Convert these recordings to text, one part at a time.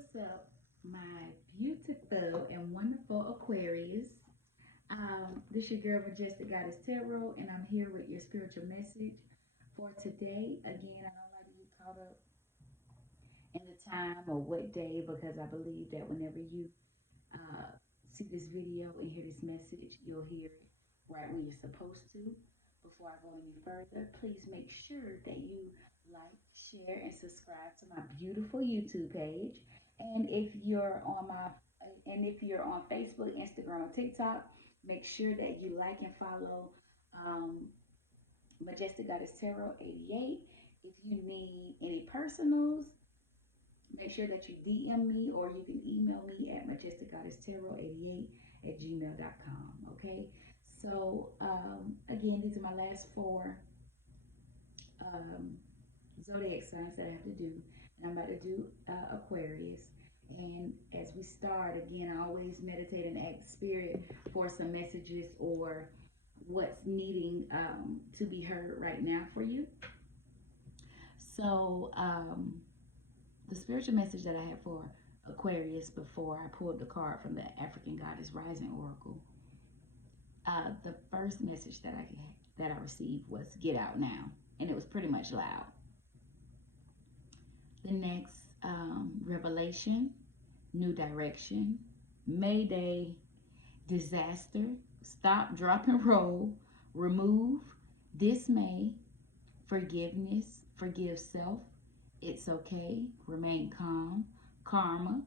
What's up, my beautiful and wonderful Aquarius? This your girl Majestic Goddess Tarot, and I'm here with your spiritual message for today. Again, I don't like to get caught up in the time or what day because I believe that whenever you uh, see this video and hear this message, you'll hear it right where you're supposed to. Before I go any further, please make sure that you like, share, and subscribe to my beautiful YouTube page. And if you're on my if you're on Facebook, Instagram, or TikTok, make sure that you like and follow um, Majestic Goddess Tarot 88. If you need any personals, make sure that you DM me or you can email me at majesticgoddesstarot88 at gmail.com. Okay. So, again, these are my last four um, zodiac signs that I have to do. And I'm about to do Aquarius. And as we start, again, I always meditate and ask Spirit for some messages or what's needing to be heard right now for you. So, the spiritual message that I have for Aquarius before I pulled the card from the African Goddess Rising Oracle, the first message that I received was "Get out now," and it was pretty much loud. The next revelation, new direction, Mayday, disaster, stop, drop, and roll, remove, dismay, forgiveness, forgive self, it's okay, remain calm, karma,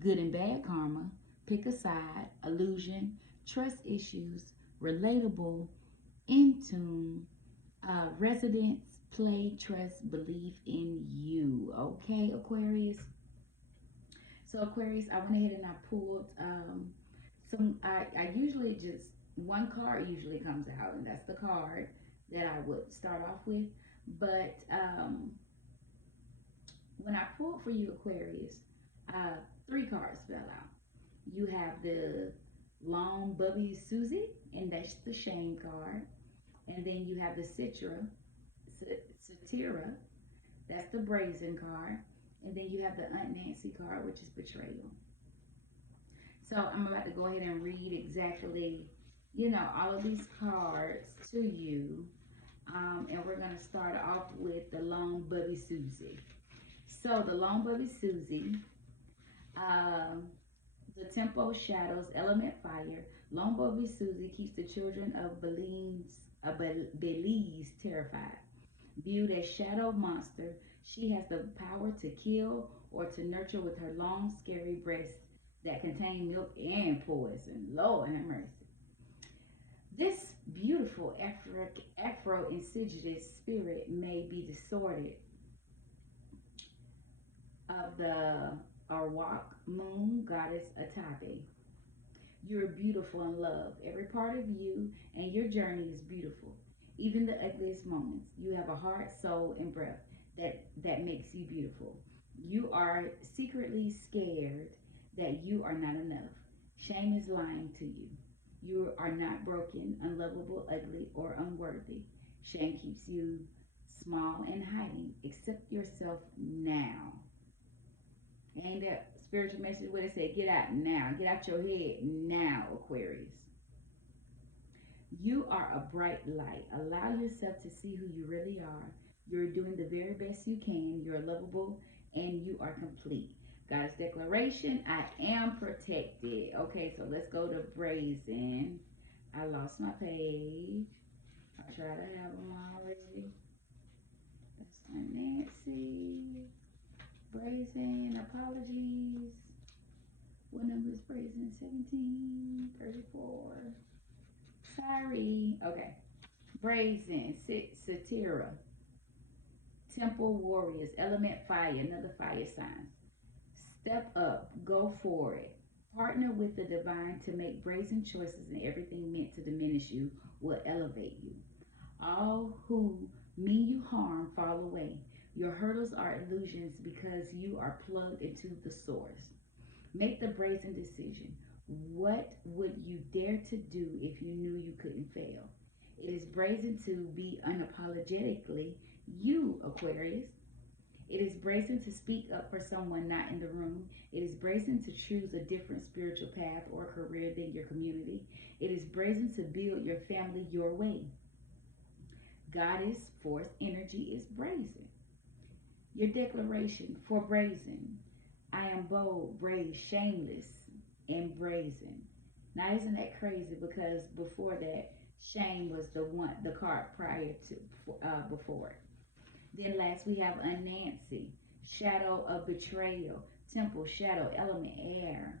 good and bad karma, pick a side, illusion, trust issues, relatable, in tune, residence, play, trust, believe in you. Okay, Aquarius? So, Aquarius, I went ahead and I pulled I usually just, one card usually comes out, and that's the card that I would start off with. But when I pulled for you, Aquarius, uh, three cards fell out. You have the long Bubby Susie, and that's the shame card. And then you have the Satira, that's the brazen card. And then you have the Aunt Nancy card, which is betrayal. So I'm about to go ahead and read exactly, all of these cards to you. And we're going to start off with the Long Bubby Susie. So the Long Bubby Susie, uh, the Tempo Shadows, Element Fire. Long Bubby Susie keeps the children of Belize terrified. Viewed as shadow monster, she has the power to kill or to nurture with her long, scary breasts that contain milk and poison. Lord have mercy. This beautiful Afro-insidious spirit may be distorted of the Arawak moon goddess Atabe. You're beautiful in love. Every part of you and your journey is beautiful. Even the ugliest moments. You have a heart, soul, and breath that makes you beautiful. You are secretly scared that you are not enough. Shame is lying to you. You are not broken, unlovable, ugly, or unworthy. Shame keeps you small and hiding. Accept yourself now. Ain't that spiritual message what it said? Get out now. Get out your head now, Aquarius. You are a bright light. Allow yourself to see who you really are. You're doing the very best you can. You're lovable and you are complete. God's declaration, I am protected. Okay, so let's go to brazen. I lost my page. I try to have them already. That's Nancy. Brazen, apologies. What number is brazen? 17, 34. Sorry. Okay. Brazen, Satira, Temple Warriors, Element Fire, another fire sign. Step up, go for it. Partner with the divine to make brazen choices, and everything meant to diminish you will elevate you. All who mean you harm fall away. Your hurdles are illusions because you are plugged into the source. Make the brazen decision. What would you dare to do if you knew you couldn't fail? It is brazen to be unapologetically you, Aquarius. It is bracing to speak up for someone not in the room. It is bracing to choose a different spiritual path or career than your community. It is bracing to build your family your way. Goddess force energy is brazen. Your declaration for brazen. I am bold, brave, shameless, and brazen. Now isn't that crazy? Because before that, shame was the card prior to before. Then last we have Anansi, shadow of betrayal, temple, shadow, element, air.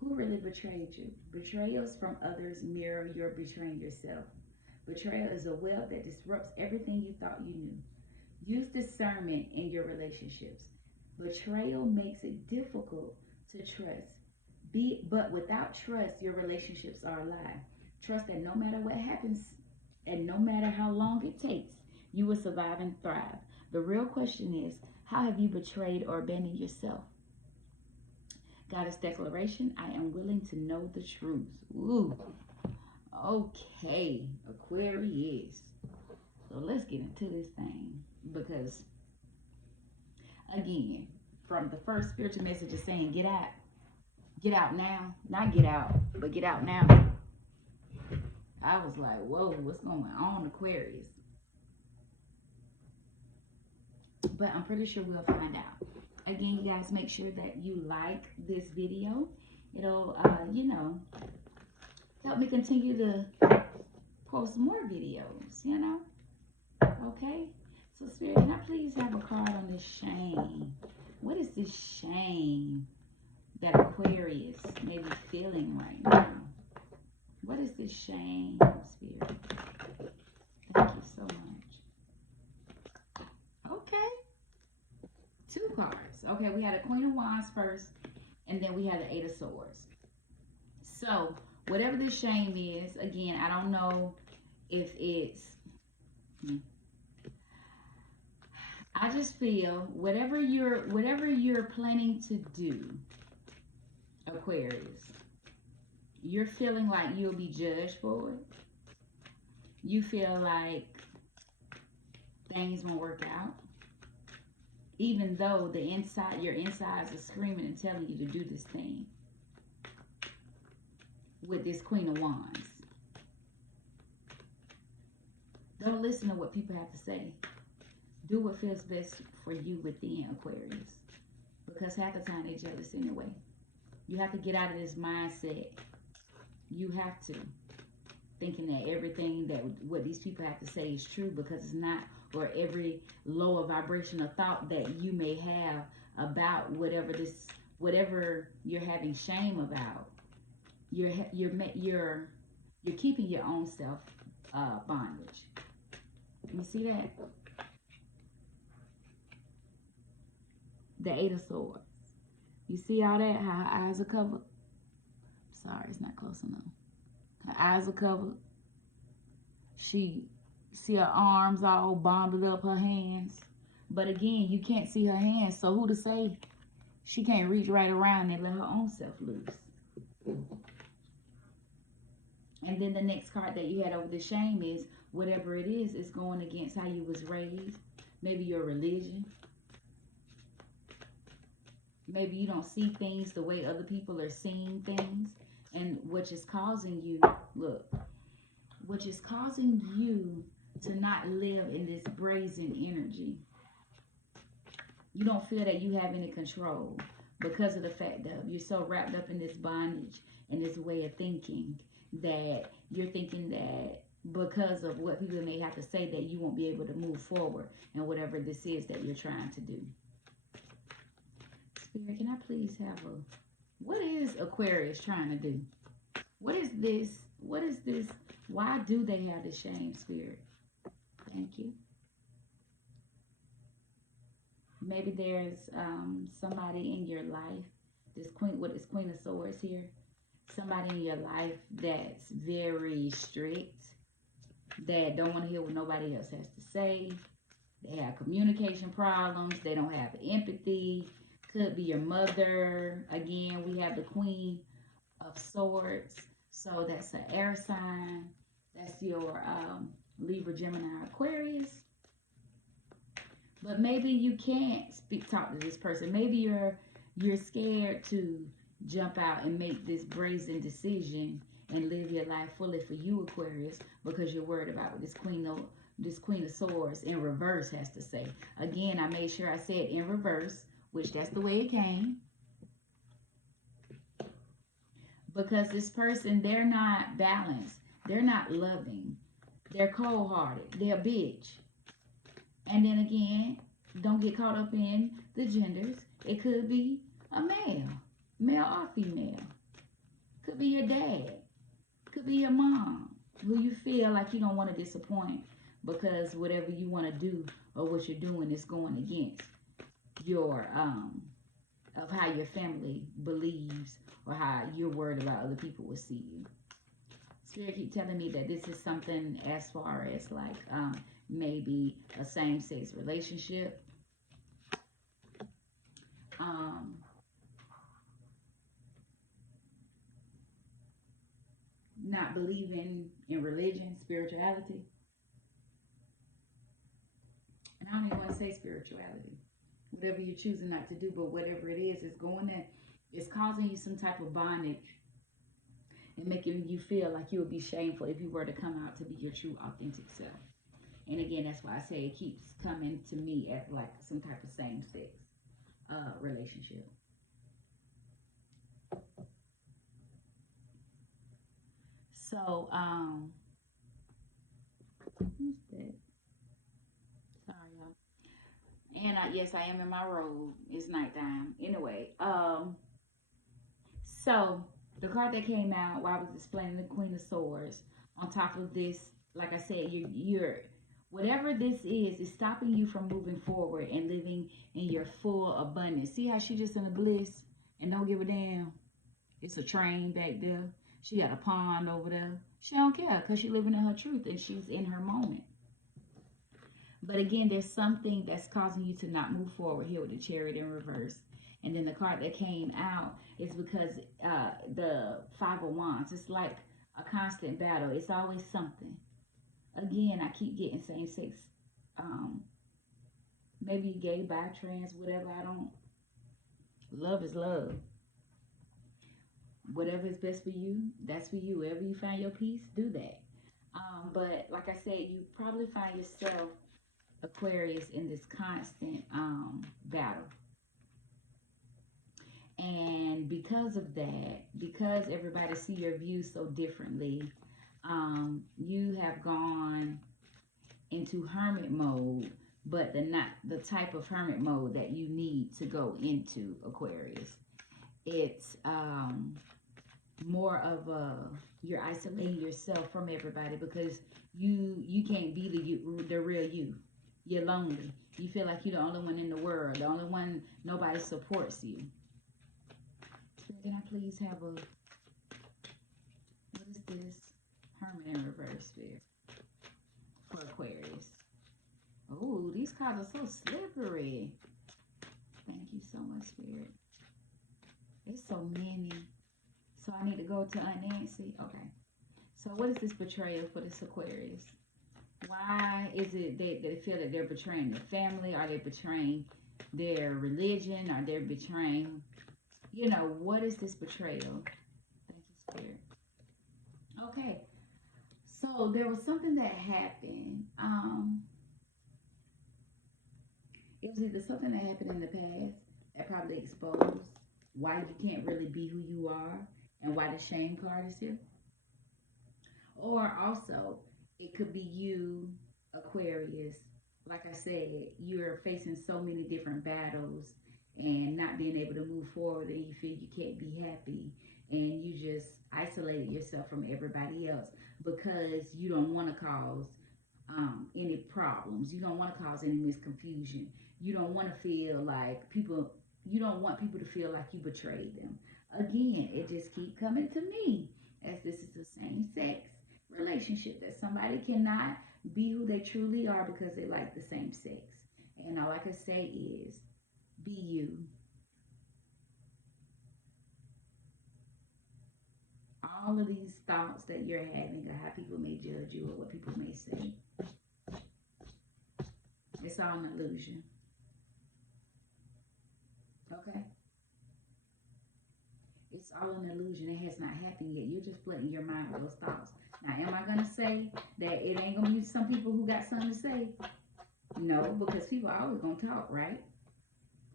Who really betrayed you? Betrayals from others mirror your betraying yourself. Betrayal is a web that disrupts everything you thought you knew. Use discernment in your relationships. Betrayal makes it difficult to trust. But without trust, your relationships are a lie. Trust that no matter what happens and no matter how long it takes, you will survive and thrive. The real question is, how have you betrayed or abandoned yourself? Goddess declaration, I am willing to know the truth. Ooh. Okay, Aquarius. So let's get into this thing. Because, again, from the first spiritual message is saying, get out. Get out now. Not get out, but get out now. I was like, whoa, what's going on, Aquarius? But I'm pretty sure we'll find out. Again, you guys make sure that you like this video. It'll, help me continue to post more videos, Okay? So, Spirit, can I please have a card on this shame? What is this shame that Aquarius may be feeling right now? What is this shame, Spirit? Thank you so much. Okay. 2 cards. Okay, we had a Queen of Wands first, and then we had the Eight of Swords. So, whatever this shame is, again, I don't know if it's... I just feel whatever you're planning to do, Aquarius, you're feeling like you'll be judged for it. You feel like things won't work out, even though your insides are screaming and telling you to do this thing. With this Queen of Wands, don't listen to what people have to say. Do what feels best for you within, Aquarius. Because half the time they're jealous anyway. You have to get out of this mindset. You have to. Thinking that everything that what these people have to say is true, because it's not. Or every lower vibrational thought that you may have about whatever you're having shame about. You're keeping your own self bondage. You see that? The Eight of Swords. You see all that? How her eyes are covered? Sorry, it's not close enough. Her eyes are covered. She see her arms all bonded up, her hands. But again, you can't see her hands, so who to say she can't reach right around and let her own self loose? And then the next card that you had over the shame is whatever it is going against how you was raised. Maybe your religion. Maybe you don't see things the way other people are seeing things. And which is causing you, which is causing you to not live in this brazen energy. You don't feel that you have any control because of the fact that you're so wrapped up in this bondage and this way of thinking that you're thinking that because of what people may have to say that you won't be able to move forward in whatever this is that you're trying to do. Spirit, can I please have what is Aquarius trying to do? What is this? What is this? Why do they have the shame, Spirit? Thank you. Maybe there's somebody in your life, this Queen of Swords here, somebody in your life that's very strict, that don't want to hear what nobody else has to say. They have communication problems. They don't have empathy. Could be your mother. Again, we have the Queen of Swords. So that's an air sign. That's your Libra, Gemini, Aquarius. But maybe you can't talk to this person. Maybe you're scared to jump out and make this brazen decision and live your life fully for you, Aquarius, because you're worried about what this Queen of Swords in reverse has to say. Again, I made sure I said in reverse, which that's the way it came. Because this person, they're not balanced. They're not loving. They're cold-hearted. They're a bitch. And then again, don't get caught up in the genders. It could be a male or female. Could be your dad. Could be your mom, who you feel like you don't want to disappoint because whatever you want to do or what you're doing is going against your of how your family believes or how you're worried about other people will see you. Spirit keep telling me that this is something as far as like maybe a same-sex relationship. Not believing in religion, spirituality. And I don't even want to say spirituality. Whatever you're choosing not to do, but whatever it is it's causing you some type of bondage and making you feel like you would be shameful if you were to come out to be your true, authentic self. And again, that's why I say it keeps coming to me as like some type of same-sex relationship. So, who's that? Sorry, y'all. And yes, I am in my robe. It's nighttime. Anyway, so the card that came out while I was explaining the Queen of Swords, on top of this, like I said, you're whatever this is stopping you from moving forward and living in your full abundance. See how she just in a bliss and don't give a damn? It's a train back there. She got a pond over there. She don't care because she's living in her truth and she's in her moment. But again, there's something that's causing you to not move forward here with the Chariot in reverse. And then the card that came out is because the Five of Wands. It's like a constant battle. It's always something. Again, I keep getting same-sex. Maybe gay, bi, trans, whatever. I don't. Love is love. Whatever is best for you, that's for you. Wherever you find your peace, do that. But like I said, you probably find yourself, Aquarius, in this constant battle. And because of that, because everybody see your views so differently, you have gone into hermit mode, but not the type of hermit mode that you need to go into, Aquarius. It's more of you're isolating yourself from everybody because you can't be the real you. You're lonely. You feel like you're the only one in the world, the only one, nobody supports you. Can I please have what is this? Hermit in reverse, Spirit, for Aquarius. Oh, these cards are so slippery. Thank you so much, Spirit. There's so many. So I need to go to Aunt Nancy. Okay. So what is this betrayal for this Aquarius? Why is it they feel that they're betraying their family? Are they betraying their religion? Are they betraying, what is this betrayal? Thank you, Spirit. Okay. So there was something that happened. It was either something that happened in the past that probably exposed why you can't really be who you are and why the shame card is here. Or also, it could be you, Aquarius. Like I said, you're facing so many different battles and not being able to move forward, and you feel you can't be happy, and you just isolated yourself from everybody else because you don't want to cause any problems. You don't want to cause any misconfusion. You don't want to feel like you don't want people to feel like you betrayed them. Again, it just keep coming to me as this is the same sex relationship, that somebody cannot be who they truly are because they like the same sex. And all I can say is, be you. All of these thoughts that you're having of how people may judge you or what people may say, it's all an illusion. Okay? It's all an illusion. It has not happened yet. You're just flooding your mind with those thoughts. Now, am I going to say that it ain't going to be some people who got something to say? No, because people are always going to talk, right?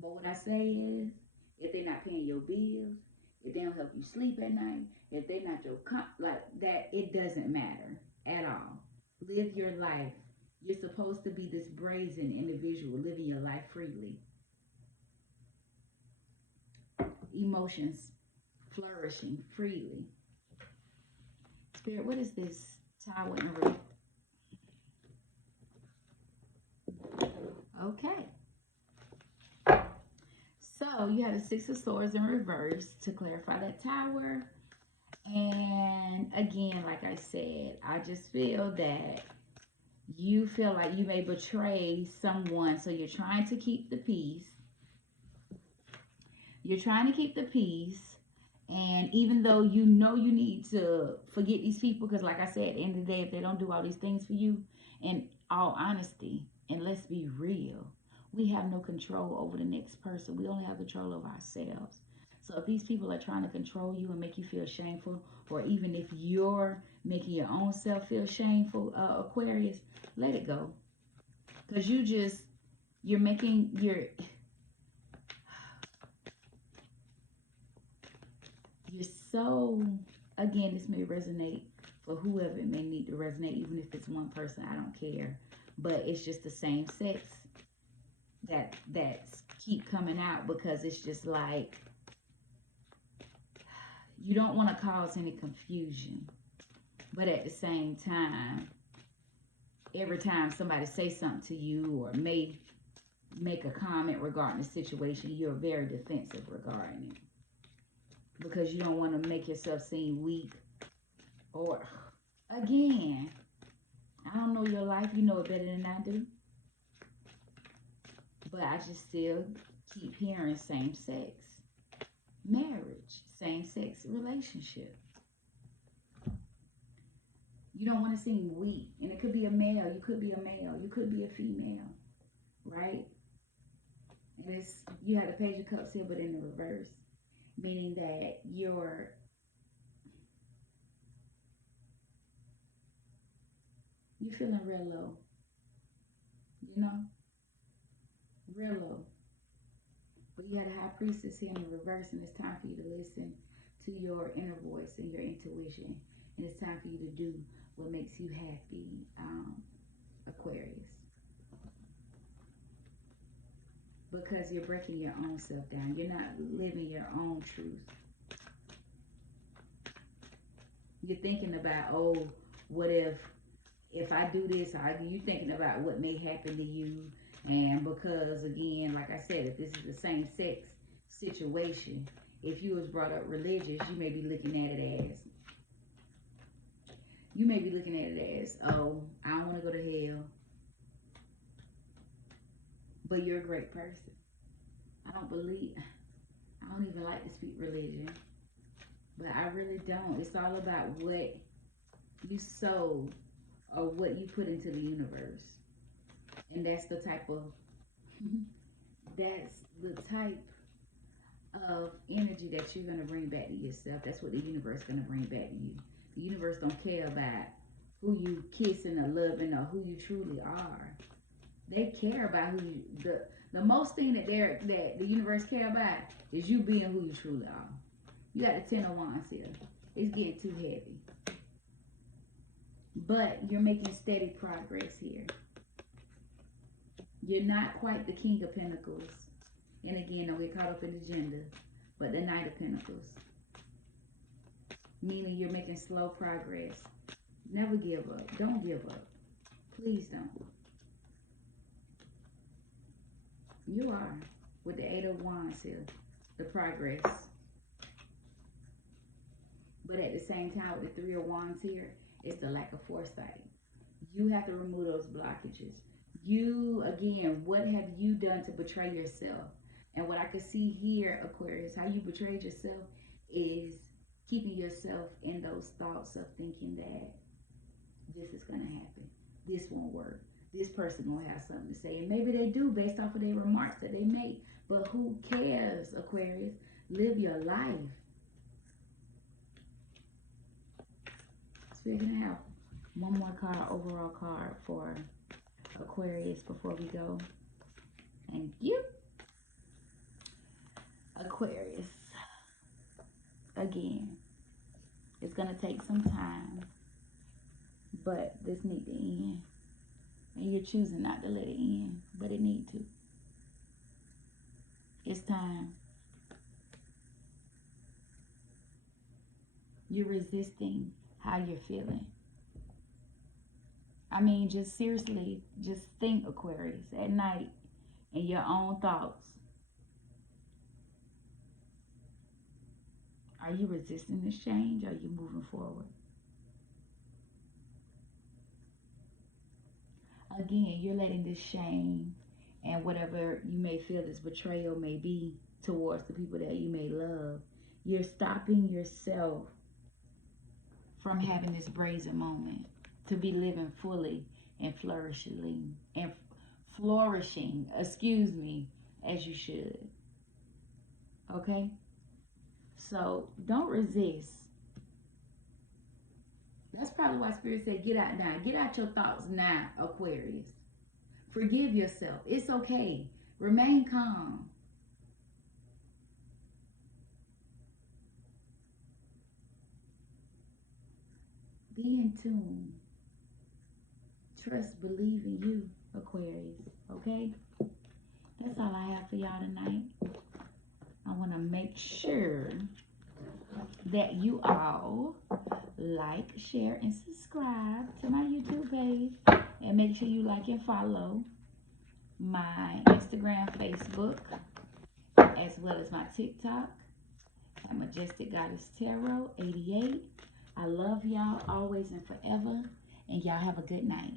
But what I say is, if they're not paying your bills, if they don't help you sleep at night, if they're not your like that, it doesn't matter at all. Live your life. You're supposed to be this brazen individual living your life freely. Emotions flourishing freely. Spirit, what is this tower in reverse? Okay. So you have the Six of Swords in reverse to clarify that tower. And again, like I said, I just feel that you feel like you may betray someone. So you're trying to keep the peace. You're trying to keep the peace. And even though you know you need to forget these people, because like I said, at the end of the day, if they don't do all these things for you, in all honesty, and let's be real, we have no control over the next person. We only have control over ourselves. So if these people are trying to control you and make you feel shameful, or even if you're making your own self feel shameful, Aquarius, let it go. Because you're so, again, this may resonate for whoever it may need to resonate, even if it's one person, I don't care. But it's just the same sex that's keep coming out, because it's just like, you don't want to cause any confusion. But at the same time, every time somebody says something to you or may make a comment regarding the situation, you're very defensive regarding it. Because you don't want to make yourself seem weak. Or, again, I don't know your life. You know it better than I do. But I just still keep hearing same sex marriage, same sex relationship. You don't want to seem weak. And it could be a male. You could be a male. You could be a female. Right? And you have the Page of Cups here, but in the reverse. Meaning that you're feeling real low. You know? Real low. But you had a High Priestess here in the reverse, and it's time for you to listen to your inner voice and your intuition. And it's time for you to do what makes you happy, Aquarius. Because you're breaking your own self down. You're not living your own truth. You're thinking about, oh, what if I do this? You thinking about what may happen to you. And because, again, like I said, if this is the same sex situation, if you was brought up religious, you may be looking at it as, oh, I don't want to go to hell. But you're a great person. I don't even like to speak religion. But I really don't. It's all about what you sow or what you put into the universe. And that's the type of energy that you're going to bring back to yourself. That's what the universe is going to bring back to you. The universe don't care about who you kissing or loving or who you truly are. They care about who you, the most thing that the universe care about is you being who you truly are. You got the 10 of Wands here. It's getting too heavy. But you're making steady progress here. You're not quite the King of Pentacles. And again, don't get caught up in the gender. But the Knight of Pentacles. Meaning you're making slow progress. Never give up. Don't give up. Please don't. You are. With the 8 of Wands here. The progress. But at the same time, with the 3 of Wands here, it's the lack of foresight. You have to remove those blockages. You, again, what have you done to betray yourself? And what I can see here, Aquarius, how you betrayed yourself is keeping yourself in those thoughts of thinking that this is going to happen. This won't work. This person going to have something to say. And maybe they do based off of their remarks that they make. But who cares, Aquarius? Live your life. So we're going to have one more card, overall card for Aquarius before we go. Thank you. Aquarius. Again, it's going to take some time, but this needs to end. And you're choosing not to let it end, but it needs to. It's time. You're resisting how you're feeling. I mean, just seriously, just think, Aquarius, at night in your own thoughts. Are you resisting this change or are you moving forward? Again, you're letting this shame and whatever you may feel this betrayal may be towards the people that you may love, you're stopping yourself from having this brazen moment to be living fully and flourishing, as you should. Okay? So don't resist. That's probably why Spirit said, get out now. Get out your thoughts now, Aquarius. Forgive yourself. It's okay. Remain calm. Be in tune. Trust, believe in you, Aquarius. Okay? That's all I have for y'all tonight. I want to make sure that you all like, share, and subscribe to my YouTube page. And make sure you like and follow my Instagram, Facebook, as well as my TikTok at Majestic Goddess Tarot 88. I love y'all always and forever. And y'all have a good night.